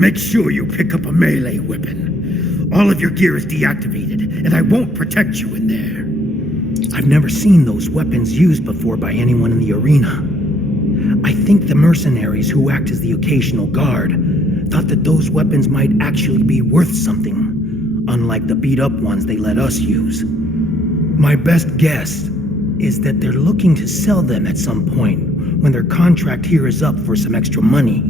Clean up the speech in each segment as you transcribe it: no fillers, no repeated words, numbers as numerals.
Make sure you pick up a melee weapon. All of your gear is deactivated, and I won't protect you in there. I've never seen those weapons used before by anyone in the arena. I think the mercenaries who act as the occasional guard thought that those weapons might actually be worth something, unlike the beat-up ones they let us use. My best guess is that they're looking to sell them at some point when their contract here is up for some extra money.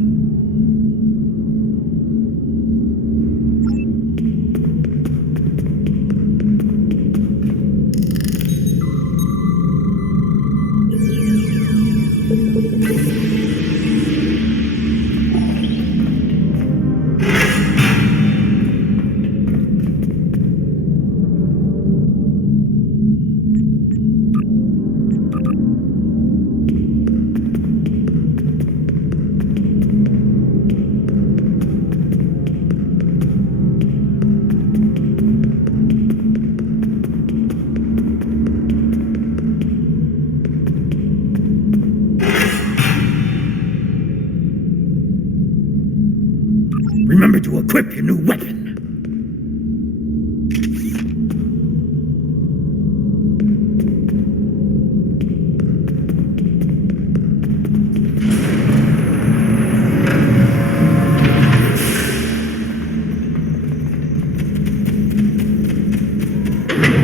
Remember to equip your new weapon.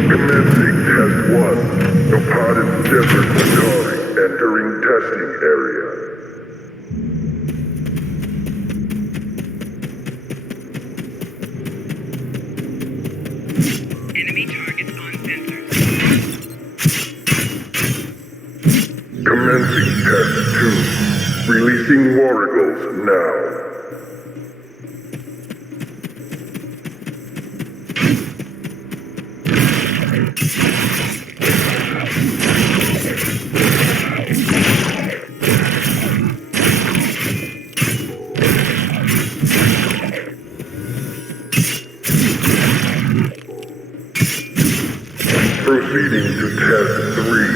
Commencing test 1. The pod is Desert Majori, entering testing area. Commencing test 2. Releasing warrigals now. Proceeding to test 3.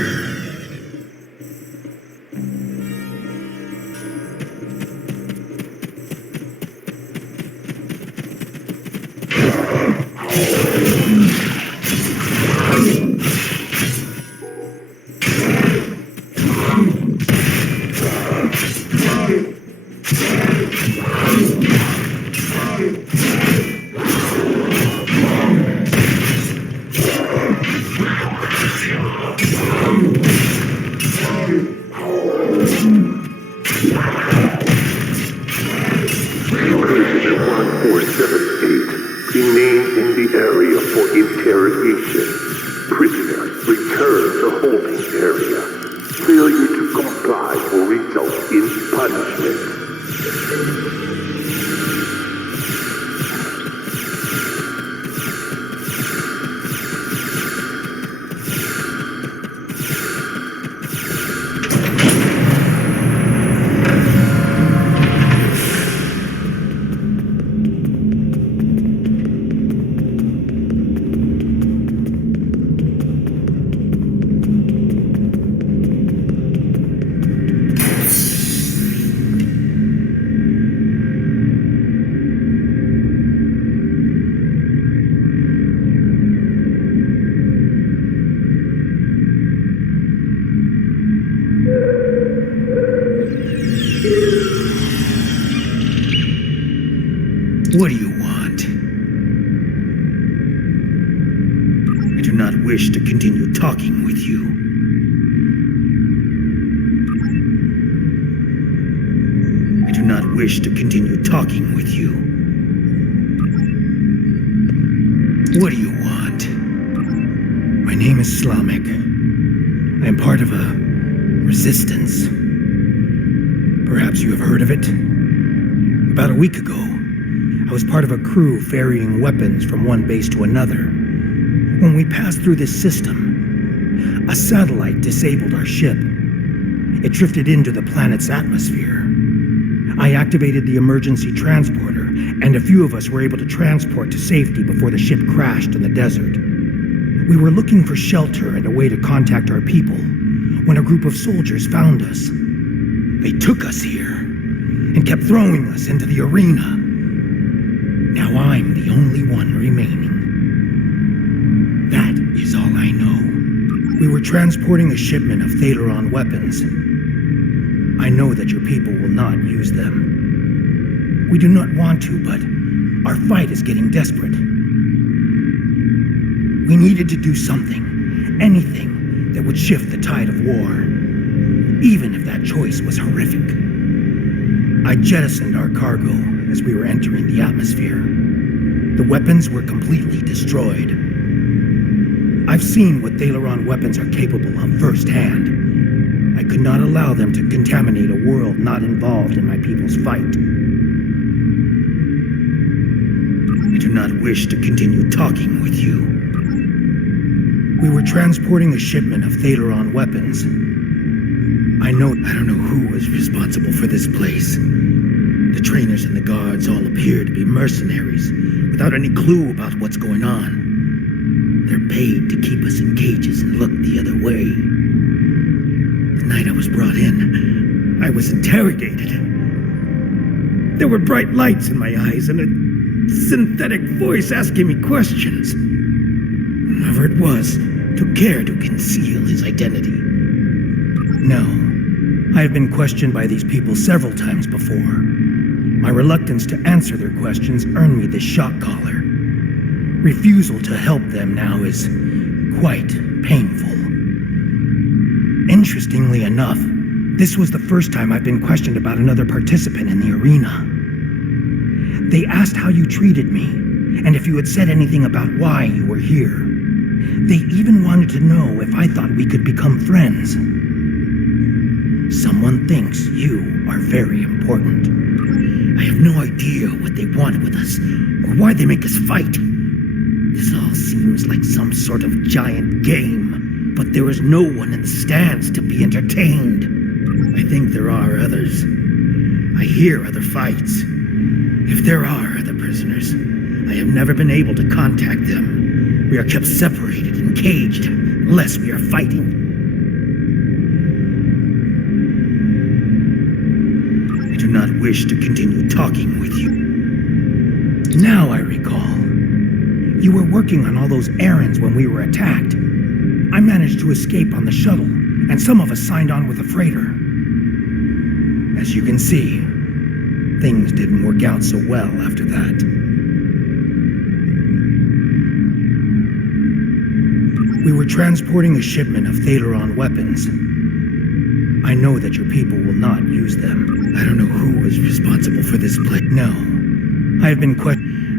Remain in the area for interrogation. Prisoners return to holding area. Failure to comply will result in punishment. What do you want? I do not wish to continue talking with you. I do not wish to continue talking with you. What do you want? My name is Slamek. I am part of a resistance. Perhaps you have heard of it? About a week ago, I was part of a crew ferrying weapons from one base to another. When we passed through this system, a satellite disabled our ship. It drifted into the planet's atmosphere. I activated the emergency transporter, and a few of us were able to transport to safety before the ship crashed in the desert. We were looking for shelter and a way to contact our people when a group of soldiers found us. They took us here and kept throwing us into the arena. Now I'm the only one remaining. That is all I know. We were transporting a shipment of Thaleron weapons. I know that your people will not use them. We do not want to, but our fight is getting desperate. We needed to do something, anything that would shift the tide of war, even if that choice was horrific. I jettisoned our cargo as we were entering the atmosphere. The weapons were completely destroyed. I've seen what Thaleron weapons are capable of firsthand. I could not allow them to contaminate a world not involved in my people's fight. I do not wish to continue talking with you. We were transporting a shipment of Thaleron weapons. I don't know who was responsible for this place. The trainers and the guards all appear to be mercenaries, without any clue about what's going on. They're paid to keep us in cages and look the other way. The night I was brought in, I was interrogated. There were bright lights in my eyes and a synthetic voice asking me questions. Whoever it was took care to conceal his identity. No, I have been questioned by these people several times before. My reluctance to answer their questions earned me this shock collar. Refusal to help them now is quite painful. Interestingly enough, this was the first time I've been questioned about another participant in the arena. They asked how you treated me, and if you had said anything about why you were here. They even wanted to know if I thought we could become friends. Someone thinks you are very important. I have no idea what they want with us, or why they make us fight. This all seems like some sort of giant game, but there is no one in the stands to be entertained. I think there are others. I hear other fights. If there are other prisoners, I have never been able to contact them. We are kept separated and caged unless we are fighting. I do not wish to continue talking with you. Now I recall. You were working on all those errands when we were attacked. I managed to escape on the shuttle, and some of us signed on with the freighter. As you can see, things didn't work out so well after that. We were transporting a shipment of Thaleron weapons. I know that your people will not use them. I don't know who was responsible for this place. No, I have been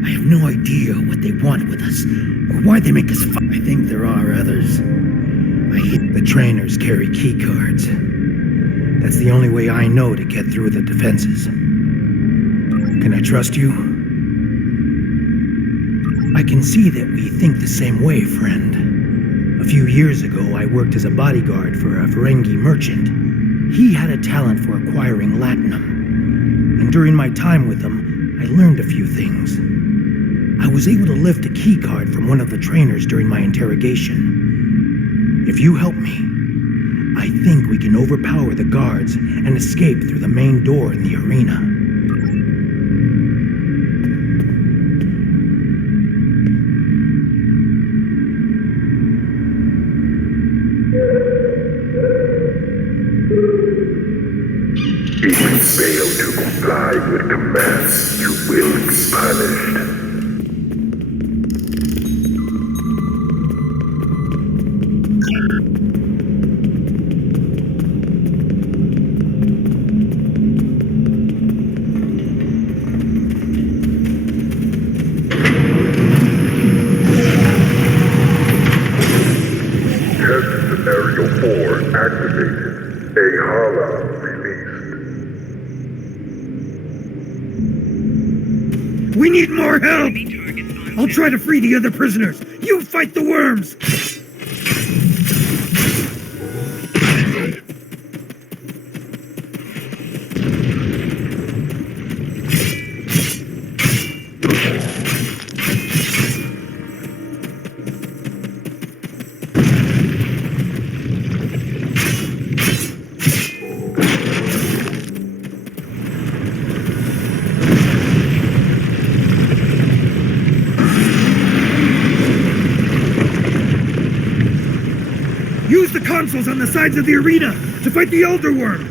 I have no idea what they want with us, or why they make us fight. I think there are others. The trainers carry key cards. That's the only way I know to get through the defenses. Can I trust you? I can see that we think the same way, friend. A few years ago, I worked as a bodyguard for a Ferengi merchant. He had a talent for acquiring latinum, and during my time with him, I learned a few things. I was able to lift a key card from one of the trainers during my interrogation. If you help me, I think we can overpower the guards and escape through the main door in the arena. If you fail to comply with commands, you will be punished. Test scenario 4 activated. A Hala released. We need more help! I'll try to free the other prisoners. You fight the worms! the consoles on the sides of the arena to fight the Elder Worm!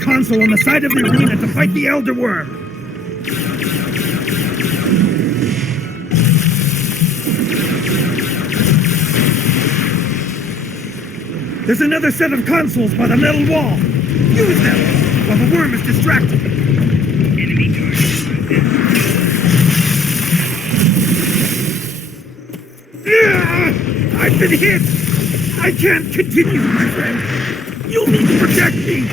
Console on the side of the arena to fight the Elder Worm. There's another set of consoles by the metal wall. Use them while the worm is distracted. Enemy target. I've been hit. I can't continue, my friend. You'll need to protect me.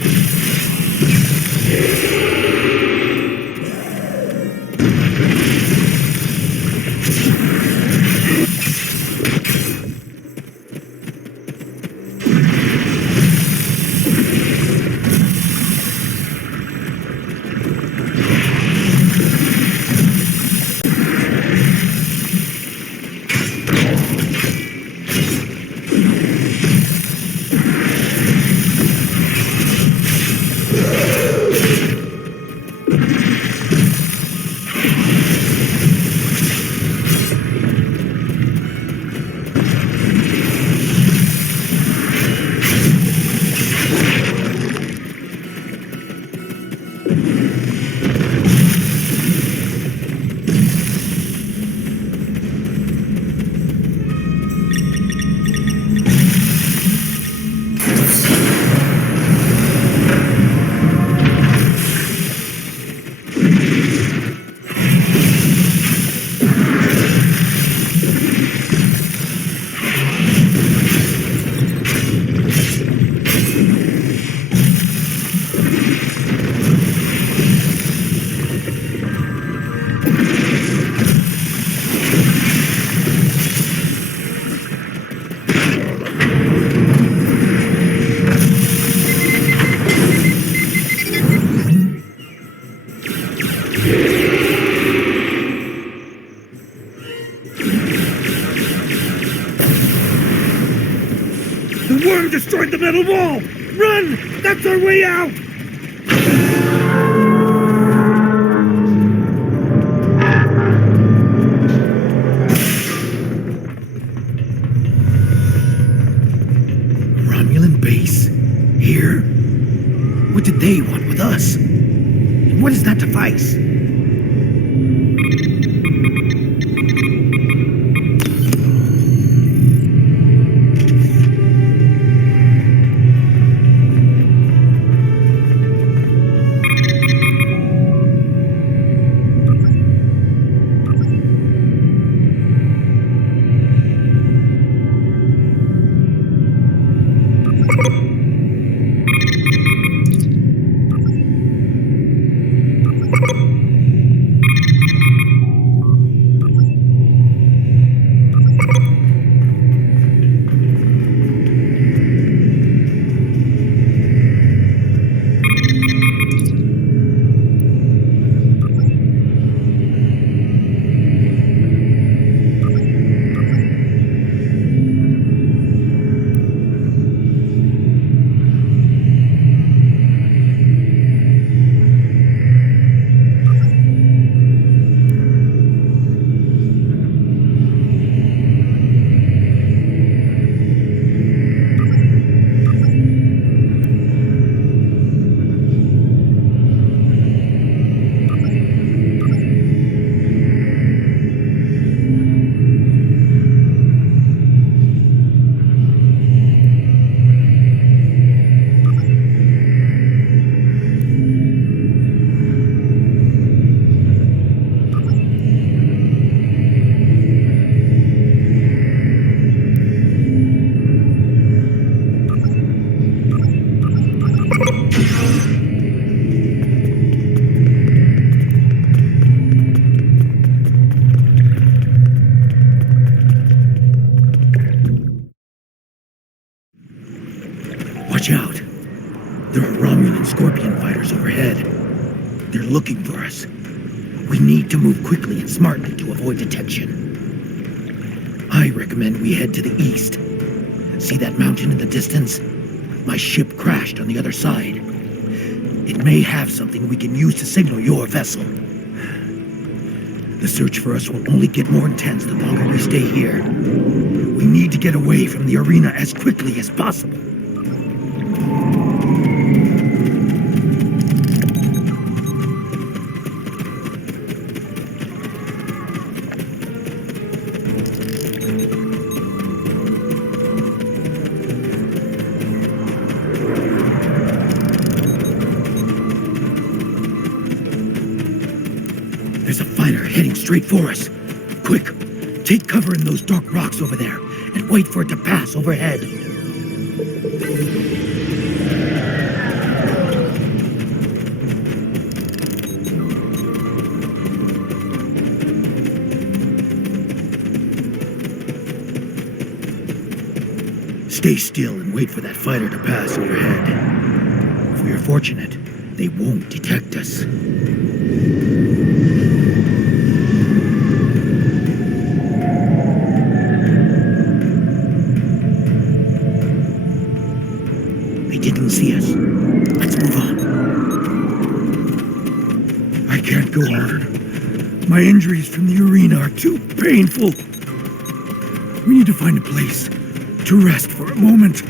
The worm destroyed the metal wall! Run! That's our way out! Romulan base? Here? What did they want with us? And what is that device? Watch out. There are Romulan Scorpion fighters overhead. They're looking for us. We need to move quickly and smartly to avoid detection. I recommend we head to the east. See that mountain in the distance? My ship crashed on the other side. It may have something we can use to signal your vessel. The search for us will only get more intense the longer we stay here. We need to get away from the arena as quickly as possible. There's a fighter heading straight for us. Quick, take cover in those dark rocks over there and wait for it to pass overhead. Stay still and wait for that fighter to pass overhead. If we are fortunate, they won't detect us. They didn't see us. Let's move on. I can't go on. My injuries from the arena are too painful. We need to find a place to rest for a moment.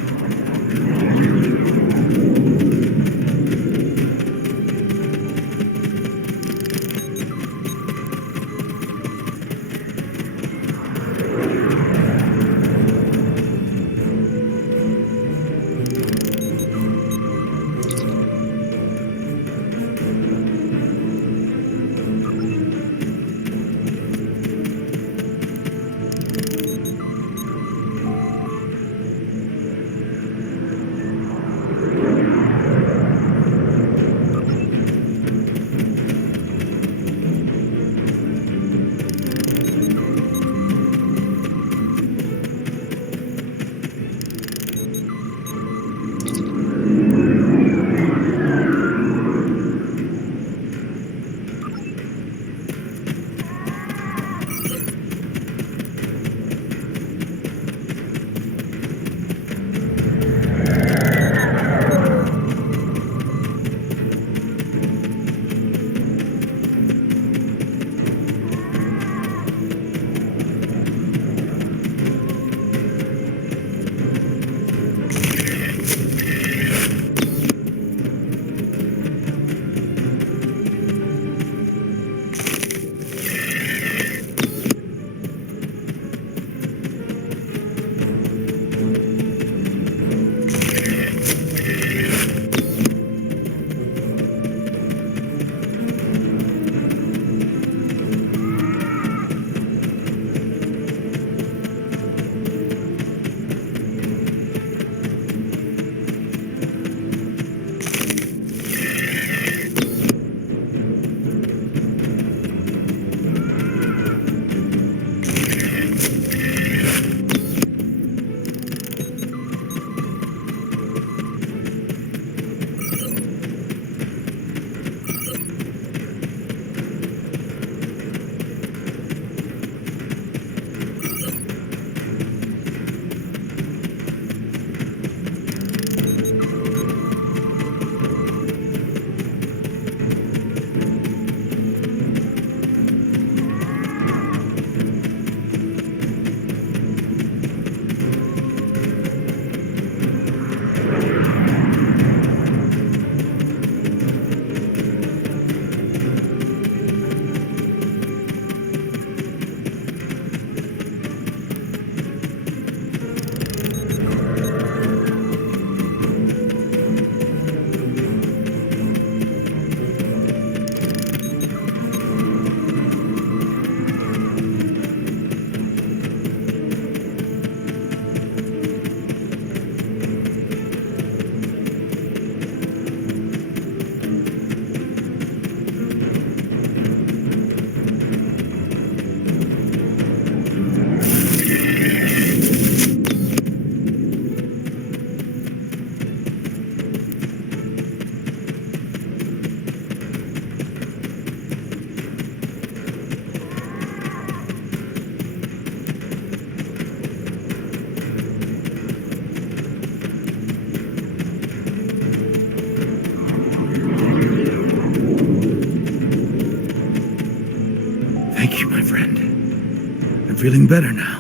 feeling better now.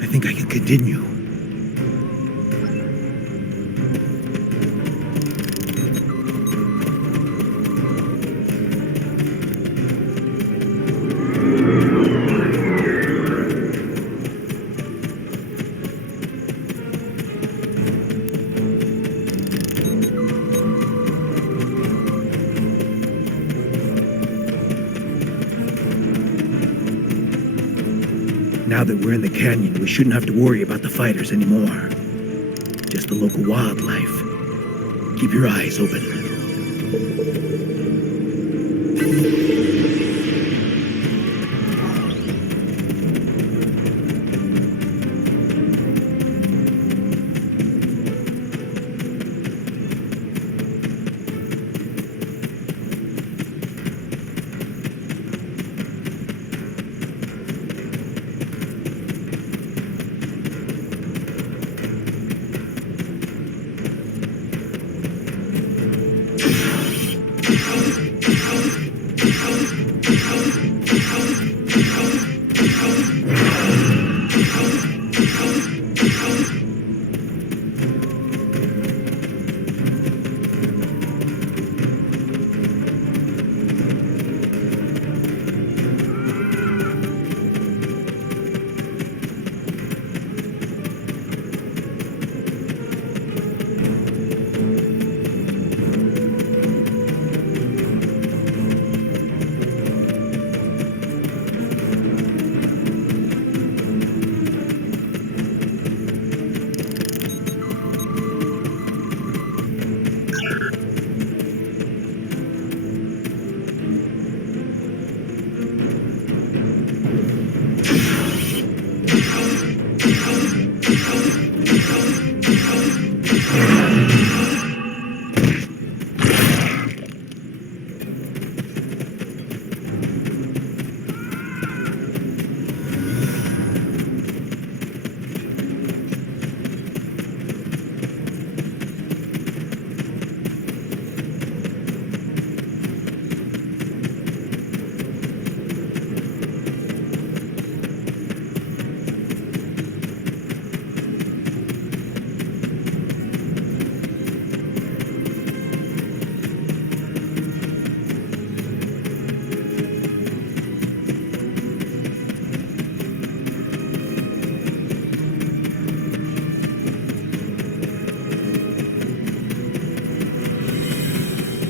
I think I can continue. Now that we're in the canyon, we shouldn't have to worry about the fighters anymore. Just the local wildlife. Keep your eyes open.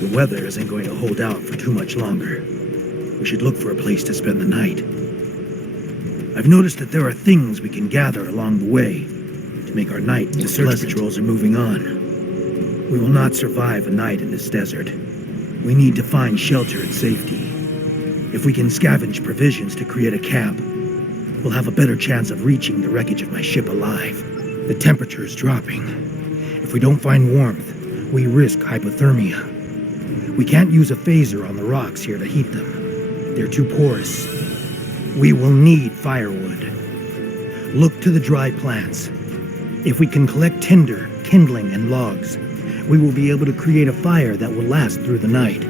The weather isn't going to hold out for too much longer. We should look for a place to spend the night. I've noticed that there are things we can gather along the way to make our night. The search patrols are moving on. We will not survive a night in this desert. We need to find shelter and safety. If we can scavenge provisions to create a camp, we'll have a better chance of reaching the wreckage of my ship alive. The temperature is dropping. If we don't find warmth, we risk hypothermia. We can't use a phaser on the rocks here to heat them. They're too porous. We will need firewood. Look to the dry plants. If we can collect tinder, kindling, and logs, we will be able to create a fire that will last through the night.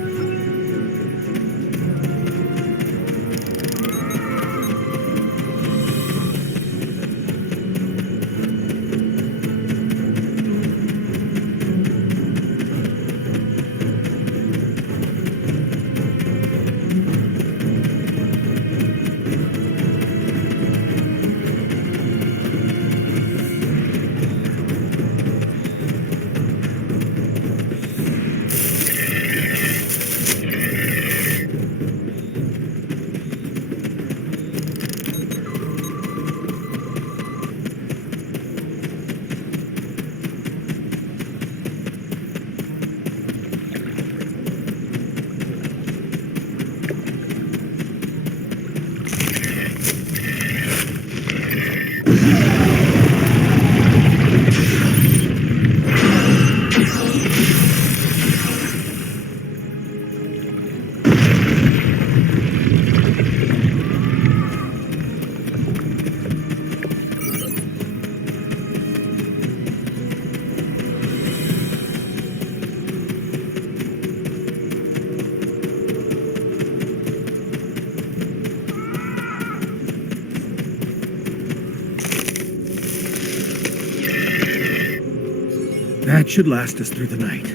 That should last us through the night.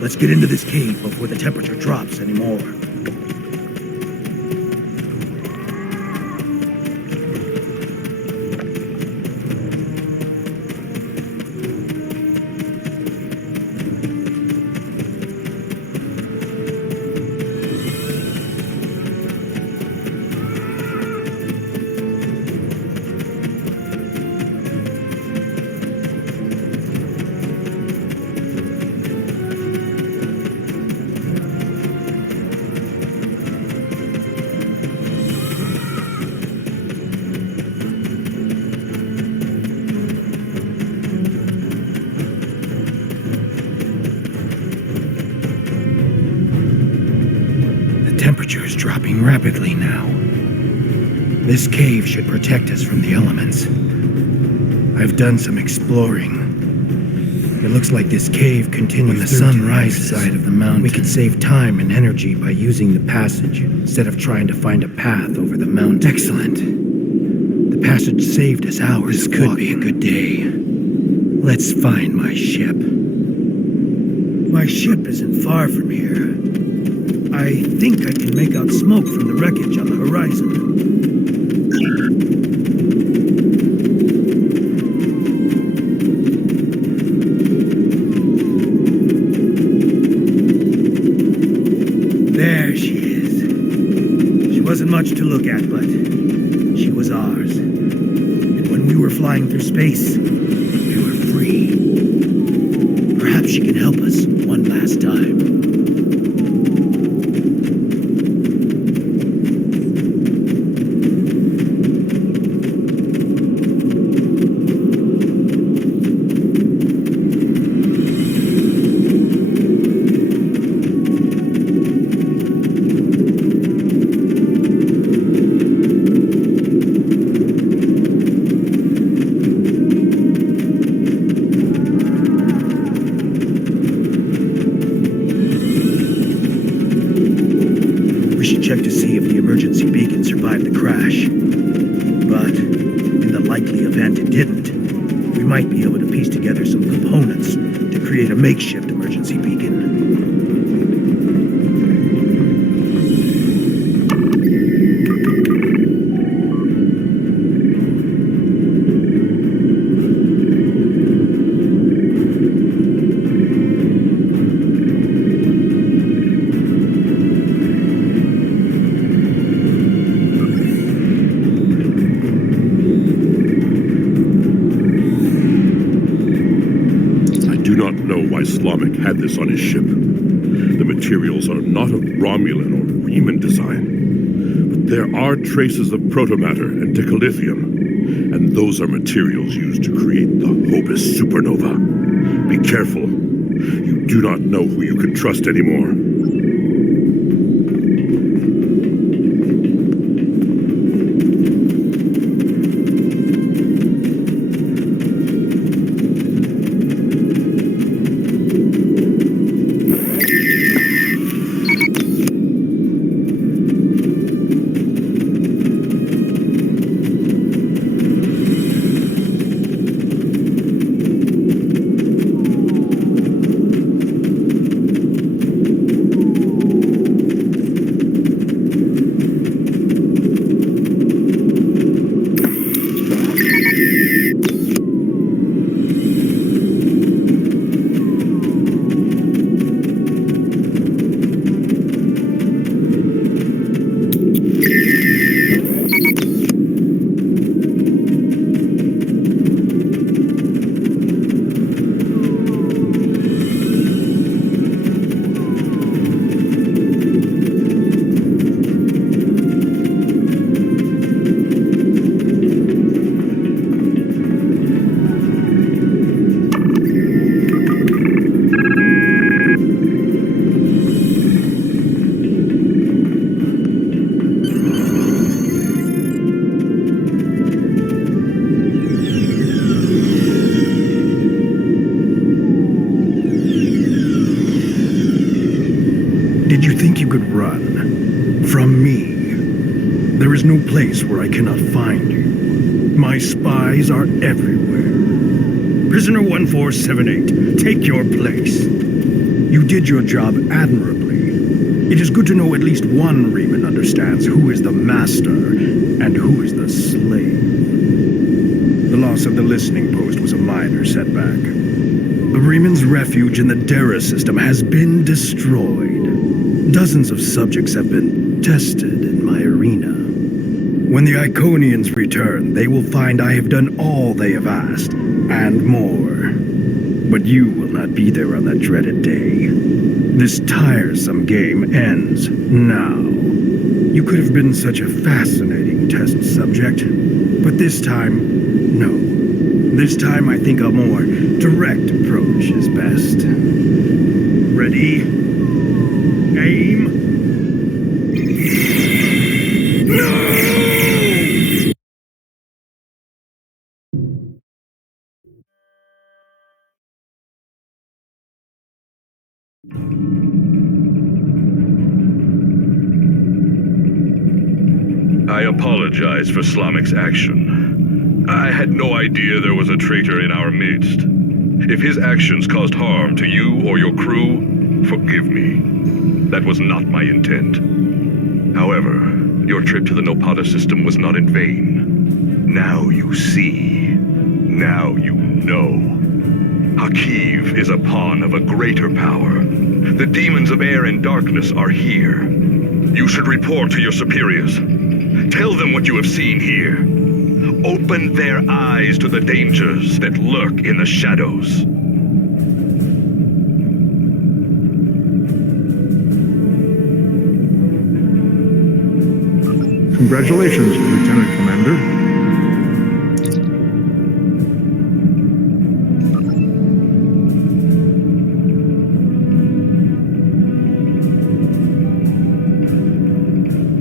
Let's get into this cave before the temperature drops anymore. Temperature is dropping rapidly now. This cave should protect us from the elements. I've done some exploring. It looks like this cave continues when the sun rises side of the mountain. We could save time and energy by using the passage instead of trying to find a path over the mountain. Excellent. The passage saved us hours. This could be a good day. Let's find my ship. My ship isn't far from here. I think I can make out smoke from the wreckage on the horizon. There she is. She wasn't much to look at, but she was ours. And when we were flying through space, we were free. Perhaps she can help us one last time. Check to see if the emergency beacon survived the crash. But in the likely event it didn't, we might be able to piece together some components to create a makeshift emergency beacon. Had this on his ship. The materials are not of Romulan or Reman design, but there are traces of protomatter and decalithium, and those are materials used to create the Hobus supernova. Be careful. You do not know who you can trust anymore. Did you think you could run from me? There is no place where I cannot find you. My spies are everywhere. Prisoner 1478, take your place. You did your job admirably. It is good to know at least one Reman understands who is the master and who is the slave. The loss of the listening post was a minor setback. The Reman's refuge in the Dera system has been destroyed. Dozens of subjects have been tested in my arena. When the Iconians return, they will find I have done all they have asked, and more. But you will not be there on that dreaded day. This tiresome game ends now. You could have been such a fascinating test subject, but this time, no. This time I think a more direct approach is best. Ready? Aim? No! I apologize for Slamic's action. I had no idea there was a traitor in our midst. If his actions caused harm to you or your crew, forgive me. That was not my intent. However, your trip to the Nopata system was not in vain. Now you see. Now you know. Hakiv is a pawn of a greater power. The demons of air and darkness are here. You should report to your superiors. Tell them what you have seen here. Open their eyes to the dangers that lurk in the shadows. Congratulations, Lieutenant Commander.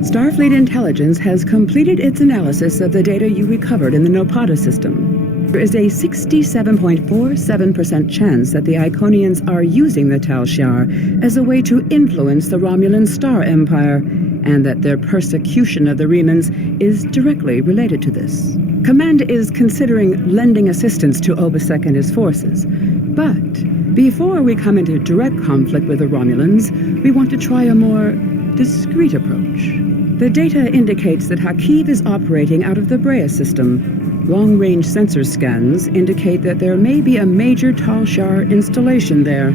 Starfleet Intelligence has completed its analysis of the data you recovered in the Nopata system. There is a 67.47% chance that the Iconians are using the Tal Shiar as a way to influence the Romulan Star Empire, and that their persecution of the Remans is directly related to this. Command is considering lending assistance to Obasek and his forces, but before we come into direct conflict with the Romulans, we want to try a more discreet approach. The data indicates that Hakiv is operating out of the Brea system. Long-range sensor scans indicate that there may be a major Tal Shiar installation there.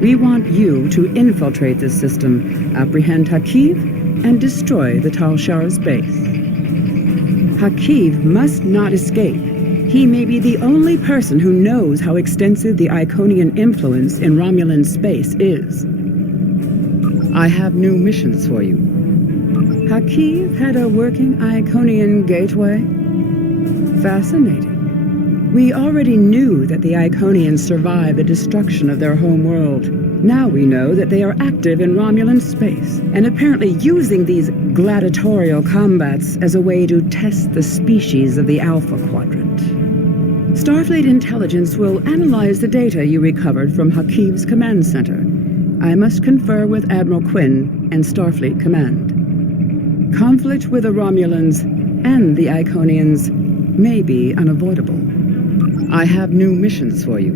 We want you to infiltrate this system, apprehend Hakiv, and destroy the Tal Shiar's base. Hakiv must not escape. He may be the only person who knows how extensive the Iconian influence in Romulan space is. I have new missions for you. Hakiv had a working Iconian gateway? Fascinating. We already knew that the Iconians survived the destruction of their home world. Now we know that they are active in Romulan space, and apparently using these gladiatorial combats as a way to test the species of the Alpha Quadrant. Starfleet Intelligence will analyze the data you recovered from Hakiv's command center. I must confer with Admiral Quinn and Starfleet Command. Conflict with the Romulans and the Iconians may be unavoidable. I have new missions for you.